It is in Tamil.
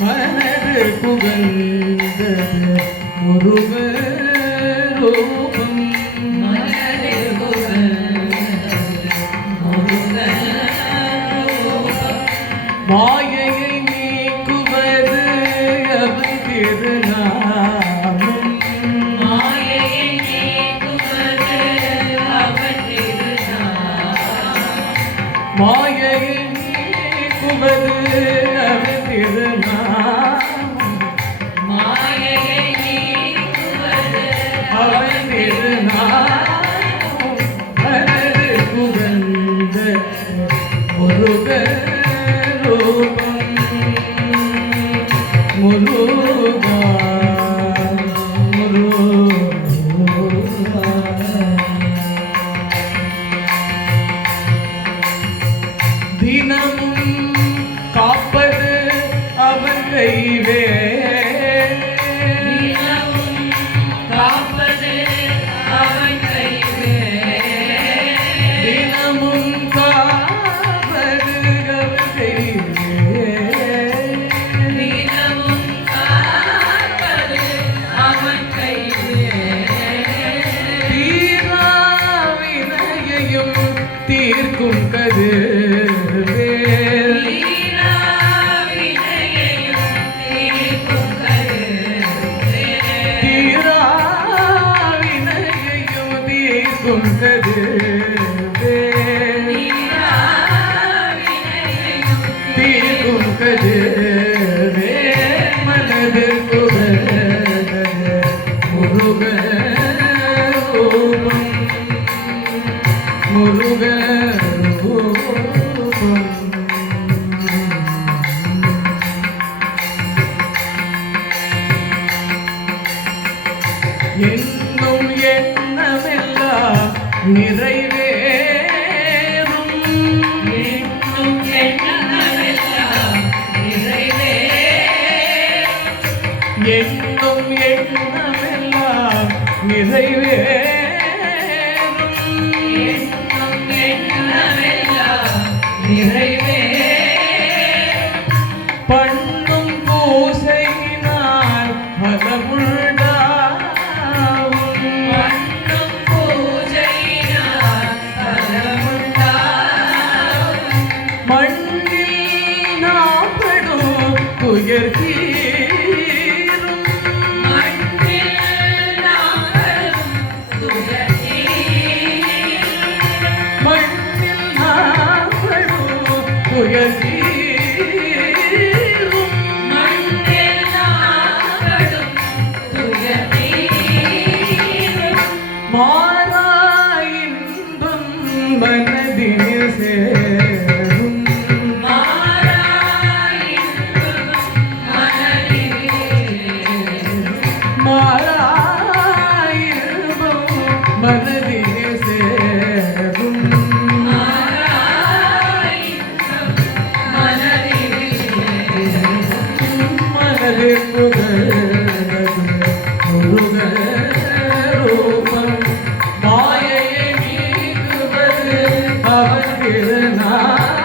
மனது புகழ்ந்தது முருகரூபம் மனது புகழ்ந்தது முருகரூபம் மாயையை நீக்குவது அவன் திருநாமம் மாயையை நீக்குவது அவன் திருநாமம் மாயையை நீக்குவது அவன் திருநாமம் மாயையை நீக்குவது அவன் திருநாமம் மனது புகழ்ந்த முருகரூபம் முருகா முருகா தினமும் காப்பது அவன் கைவே தினமும் காப்பது அவன் கைவே தினமும் காப்பது அவன் கைவே தினமும் காப்பது அவன் கைவே தீராவினையையும் தீர்க்கும் கதிர்வே தீர்க்கும் கதிர்வே மனது புகழ்ந்தது முருகரூபம் முருகரூபம் என்னும் எண்ணமெல்லாம் நிறைவேறும் என்னும் எண்ணமெல்லாம் நிறைவேறும் என்னும் எண்ணமெல்லாம் நிறைவேறும் என்னும் எண்ணமெல்லாம் நிறைவேறும் பண்ணும் பூசையினால் பலமுண்டா துயர் தீரும் மண்ணில் நாங்களும் துயர் தீரும் மண்ணில் நாங்களும் துயர் தீரும் மண்ணில் நாங்களும் துயர் தீரும் மாறாயின்பம் மனதினில் சேரும் மனதிலே சேரும் மனது புகழ்ந்தது முருகரூபம் மாயையை நீக்குவது அவன் திருநாமம்